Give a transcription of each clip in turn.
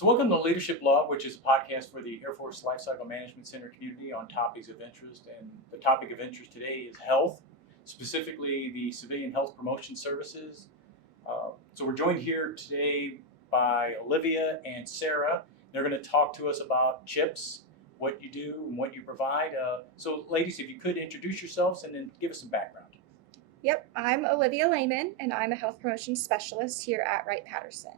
So welcome to Leadership Log, which is a podcast for the Air Force Lifecycle Management Center community on topics of interest. And the topic of interest today is health, specifically the civilian health promotion services. So we're joined here today by Olivia and Sara. They're going to talk to us about CHPS, what you do and what you provide. So ladies, if you could introduce yourselves and then give us some background. Yep, I'm Olivia Lehman, and I'm a health promotion specialist here at Wright-Patterson.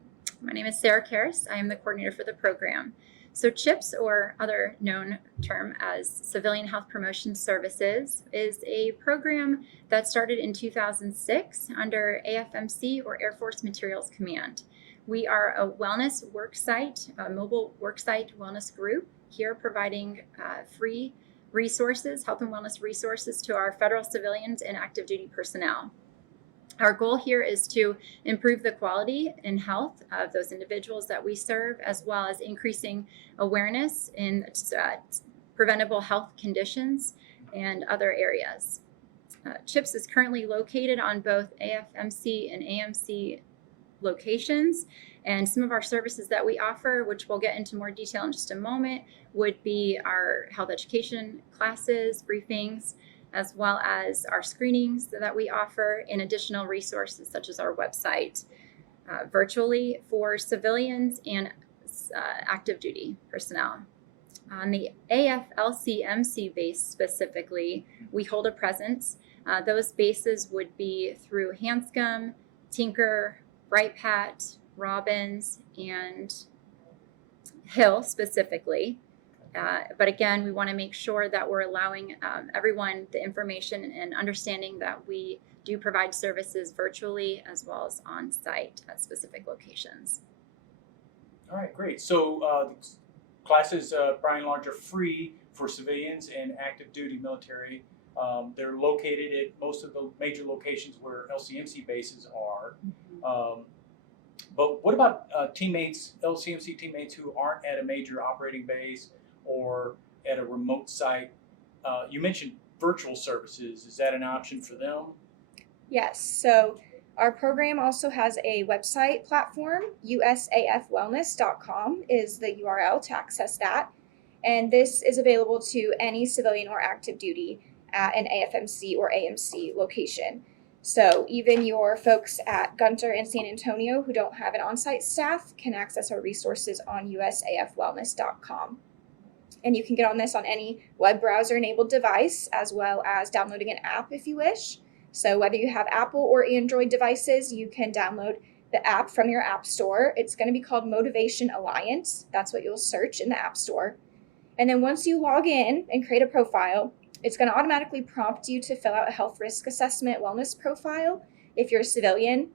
My name is Sara Carros. I am the coordinator for the program. So CHPS, or other known term as Civilian Health Promotion Services, is a program that started in 2006 under AFMC, or Air Force Materials Command. We are a wellness worksite, a mobile worksite wellness group here providing free resources, health and wellness resources to our federal civilians and active duty personnel. Our goal here is to improve the quality and health of those individuals that we serve, as well as increasing awareness in preventable health conditions and other areas. CHPS is currently located on both AFMC and AMC locations, and some of our services that we offer, which we'll get into more detail in just a moment, would be our health education classes, briefings, as well as our screenings that we offer, and additional resources such as our website, virtually for civilians and active duty personnel. On the AFLCMC base specifically, we hold a presence. Those bases would be through Hanscom, Tinker, Wright-Pat, Robbins, and Hill specifically. But again, we want to make sure that we're allowing everyone the information and understanding that we do provide services virtually as well as on site at specific locations. All right, great. So classes, by and large, are free for civilians and active duty military. They're located at most of the major locations where LCMC bases are. But what about teammates, LCMC teammates who aren't at a major operating base or at a remote site? You mentioned virtual services. Is that an option for them? Yes, so our program also has a website platform. usafwellness.com is the URL to access that. And this is available to any civilian or active duty at an AFMC or AMC location. So even your folks at Gunter and San Antonio who don't have an on-site staff can access our resources on usafwellness.com. And you can get on this on any web browser-enabled device, as well as downloading an app if you wish. So whether you have Apple or Android devices, you can download the app from your app store. It's going to be called Motivation Alliance. That's what you'll search in the app store. And then once you log in and create a profile, it's going to automatically prompt you to fill out a health risk assessment wellness profile if you're a civilian.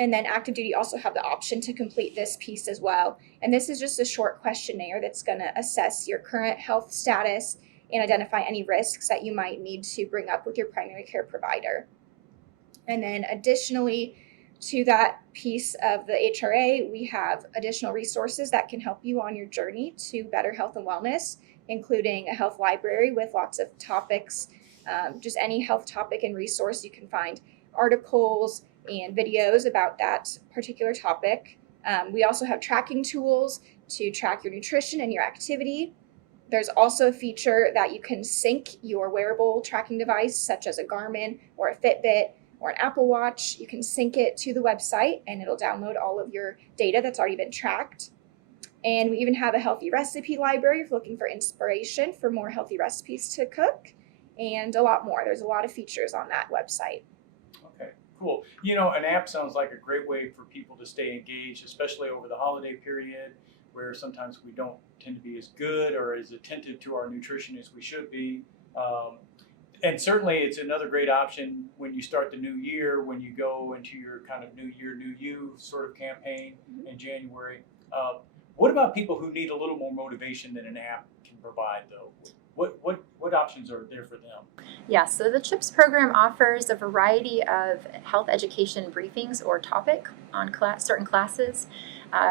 And then active duty also have the option to complete this piece as well. And this is just a short questionnaire that's going to assess your current health status and identify any risks that you might need to bring up with your primary care provider. And then additionally to that piece of the HRA, we have additional resources that can help you on your journey to better health and wellness, including a health library with lots of topics, just any health topic and resource. You can find articles and videos about that particular topic. We also have tracking tools to track your nutrition and your activity. There's also a feature that you can sync your wearable tracking device, such as a Garmin or a Fitbit or an Apple Watch. You can sync it to the website and it'll download all of your data that's already been tracked. And we even have a healthy recipe library if you're looking for inspiration for more healthy recipes to cook, and a lot more. There's a lot of features on that website. Okay, cool. You know, an app sounds like a great way for people to stay engaged, especially over the holiday period, where sometimes we don't tend to be as good or as attentive to our nutrition as we should be. And certainly it's another great option when you start the new year, when you go into your kind of new year, new you sort of campaign in January. What about people who need a little more motivation than an app can provide, though? What options are there for them? Yeah, so the CHPS program offers a variety of health education briefings or topic on certain classes.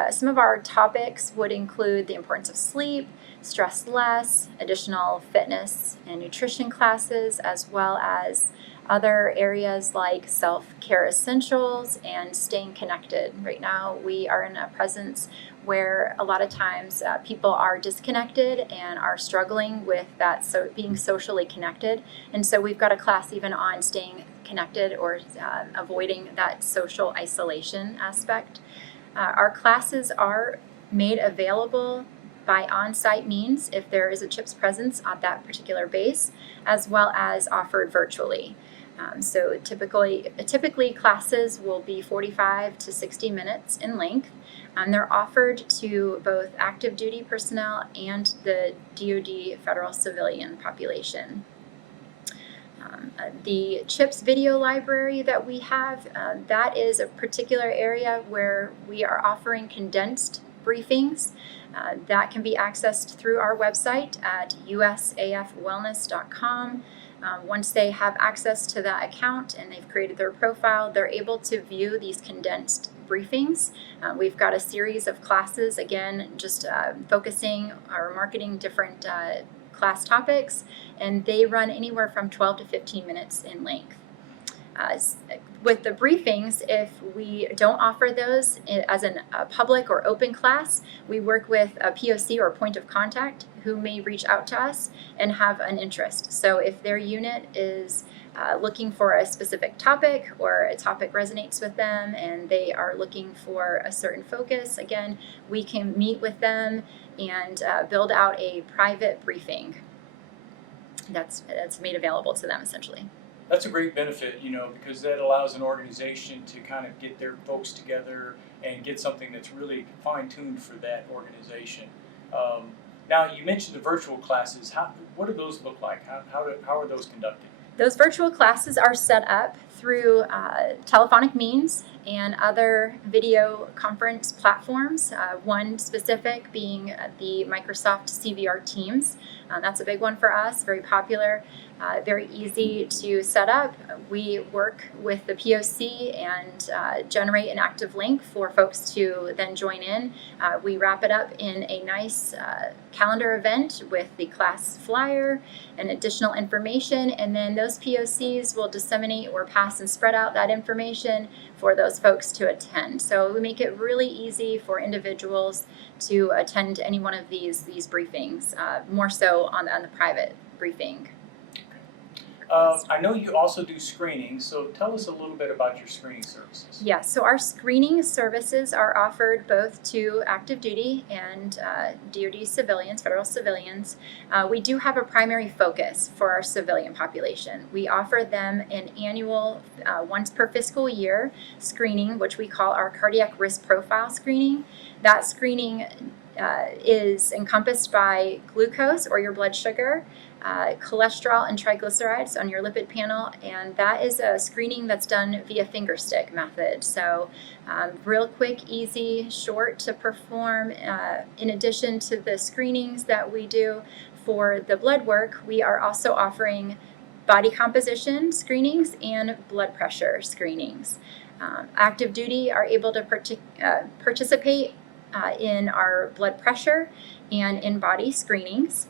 Some of our topics would include the importance of sleep, stress less, additional fitness and nutrition classes, as well as Other areas like self-care essentials and staying connected. Right now, we are in a presence where a lot of times people are disconnected and are struggling with that, so being socially connected. And so we've got a class even on staying connected or avoiding that social isolation aspect. Our classes are made available by on-site means if there is a CHPS presence on that particular base, as well as offered virtually. So typically classes will be 45 to 60 minutes in length. They're offered to both active duty personnel and the DoD federal civilian population. The CHPS video library that we have, that is a particular area where we are offering condensed briefings. That can be accessed through our website at usafwellness.com. Once they have access to that account and they've created their profile, they're able to view these condensed briefings. We've got a series of classes, again, just focusing or marketing different class topics, and they run anywhere from 12 to 15 minutes in length. With the briefings, if we don't offer those as a public or open class, we work with a POC or point of contact who may reach out to us and have an interest. So if their unit is looking for a specific topic or a topic resonates with them and they are looking for a certain focus, again, we can meet with them and build out a private briefing that's made available to them essentially. That's a great benefit, because that allows an organization to kind of get their folks together and get something that's really fine-tuned for that organization. Now, you mentioned the virtual classes. What do those look like? How are those conducted? Those virtual classes are set up through telephonic means and other video conference platforms, one specific being the Microsoft CVR Teams. That's a big one for us, very popular. Very easy to set up. We work with the POC and generate an active link for folks to then join in. We wrap it up in a nice calendar event with the class flyer and additional information, and then those POCs will disseminate or pass and spread out that information for those folks to attend. So we make it really easy for individuals to attend any one of these briefings, more so on the private briefing. I know you also do screenings, so tell us a little bit about your screening services. Yes, so our screening services are offered both to active duty and DoD civilians, federal civilians. We do have a primary focus for our civilian population. We offer them an annual, once per fiscal year screening, which we call our cardiac risk profile screening. That screening is encompassed by glucose or your blood sugar, cholesterol and triglycerides on your lipid panel, and that is a screening that's done via finger stick method. So real quick, easy, short to perform. In addition to the screenings that we do for the blood work, we are also offering body composition screenings and blood pressure screenings. Active duty are able to participate in our blood pressure and in body screenings.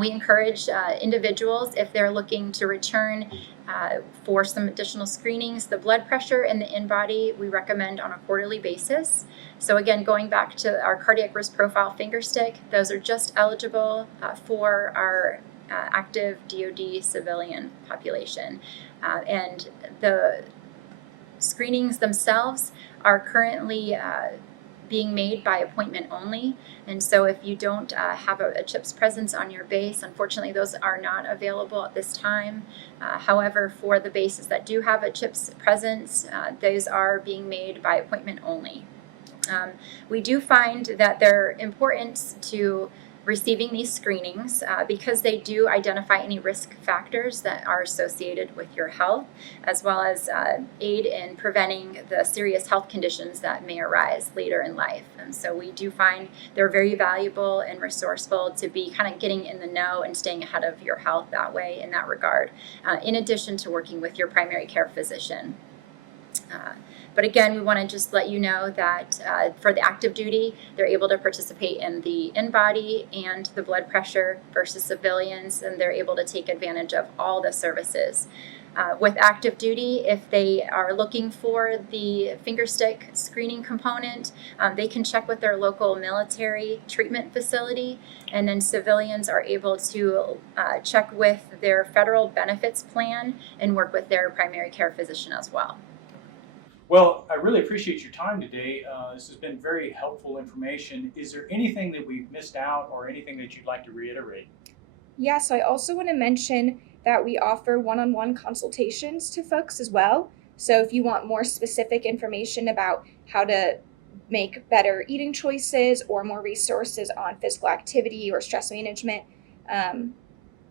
We encourage individuals, if they're looking to return for some additional screenings, the blood pressure and the in-body we recommend on a quarterly basis. So again, going back to our cardiac risk profile finger stick, those are just eligible for our active DoD civilian population. And the screenings themselves are currently being made by appointment only. And so if you don't have a CHPS presence on your base, unfortunately those are not available at this time. However, for the bases that do have a CHPS presence, those are being made by appointment only. We do find that they're important to receiving these screenings because they do identify any risk factors that are associated with your health, as well as aid in preventing the serious health conditions that may arise later in life. And so we do find they're very valuable and resourceful to be kind of getting in the know and staying ahead of your health that way in that regard, in addition to working with your primary care physician. But again, we want to just let you know that for the active duty, they're able to participate in the in-body and the blood pressure versus civilians, and they're able to take advantage of all the services. With active duty, if they are looking for the finger stick screening component, they can check with their local military treatment facility, and then civilians are able to check with their federal benefits plan and work with their primary care physician as well. Well, I really appreciate your time today. This has been very helpful information. Is there anything that we've missed out or anything that you'd like to reiterate? Yeah, so I also want to mention that we offer one-on-one consultations to folks as well. So if you want more specific information about how to make better eating choices or more resources on physical activity or stress management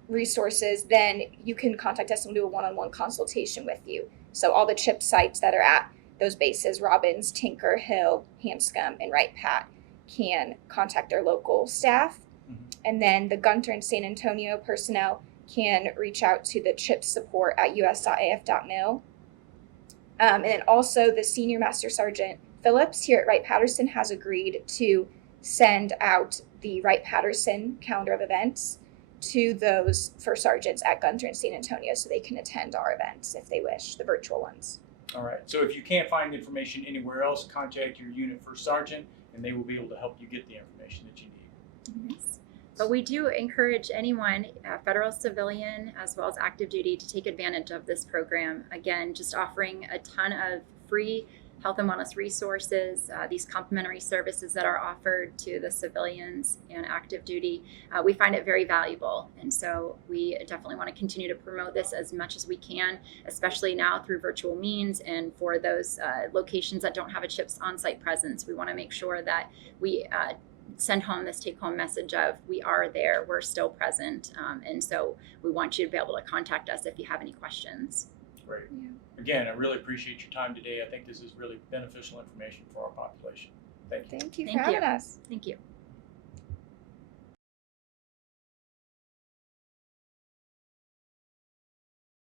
resources, then you can contact us and we'll do a one-on-one consultation with you. So all the CHIP sites that are at those bases, Robbins, Tinker, Hill, Hanscom, and Wright Pat, can contact their local staff. And then the Gunter and San Antonio personnel can reach out to the CHIP support at us.af.mil. And then also the Senior Master Sergeant Phillips here at Wright-Patterson has agreed to send out the Wright-Patterson calendar of events to those first sergeants at Gunter and San Antonio so they can attend our events if they wish, the virtual ones. All right. So if you can't find information anywhere else, contact your unit first sergeant and they will be able to help you get the information that you need. Yes. But we do encourage anyone, federal, civilian, as well as active duty, to take advantage of this program. Again, just offering a ton of free health and wellness resources, these complimentary services that are offered to the civilians and active duty. We find it very valuable. And so we definitely want to continue to promote this as much as we can, especially now through virtual means. And for those locations that don't have a CHIPS on-site presence, we want to make sure that we send home this take-home message of we are there, we're still present, and so we want you to be able to contact us if you have any questions. Great. Yeah. Again, I really appreciate your time today. I think this is really beneficial information for our population. Thank you. Thank you Thank for you. having us. Thank you.